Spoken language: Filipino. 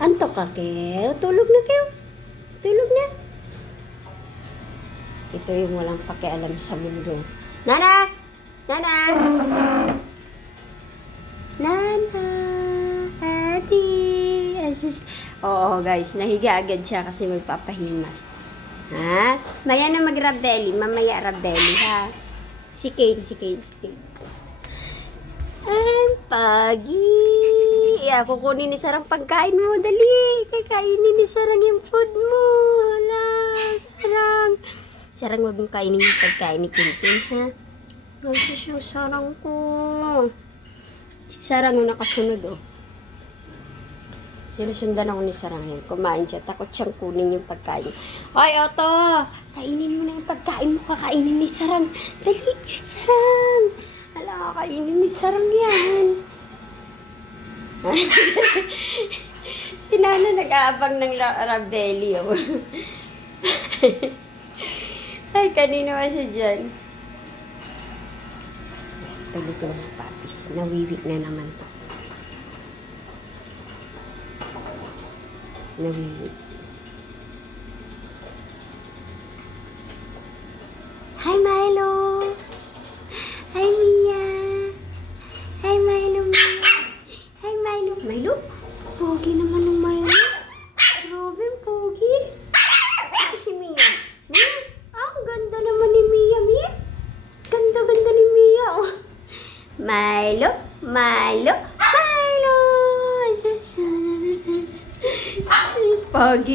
Antok ka, Kel? Tulog na, Kel. Tulog na. Ito yung walang pakialam sa mundo. Nana! Nana! Nana! Ate! Oo, guys. Nahiga agad siya kasi magpapahimas. Ha? Maya na mag-rabdeli. Mamaya rabdeli, ha? Si Kane. Ang pagi! Kukunin ni Sarang pagkain mo. Dali! Kakainin ni Sarang yung food mo. Hala! Sarang! Sarang, wag mong kainin yung pagkain ni Tintin, ha? Nasis yung Sarang ko. Si Sarang yung nakasunod, oh. Sinusundan ako ni Sarang yun. Kumain siya. Takot siyang kunin yung pagkain. Ay, Otto! Kainin mo na yung pagkain mo. Kakainin ni Sarang. Dali! Sarang! Hala, kakainin ni Sarang yan. Si Nana nag-aabang ng rabdeli, oh. Ay, kanino ba siya dyan? Tulog lang ng papis. Nawiwik na naman to. Nawiwik. Hi, Milo! Hi, Mia! Hi, Milo, Mia! Hi, Milo! Milo? Pogi naman ng Milo. Grabe, pogi. Ito si Mia. Mia? Ang ganda naman ni Mia, Mia. Ganda-ganda ni Mia, oh. Milo, Milo, Milo! Pogi.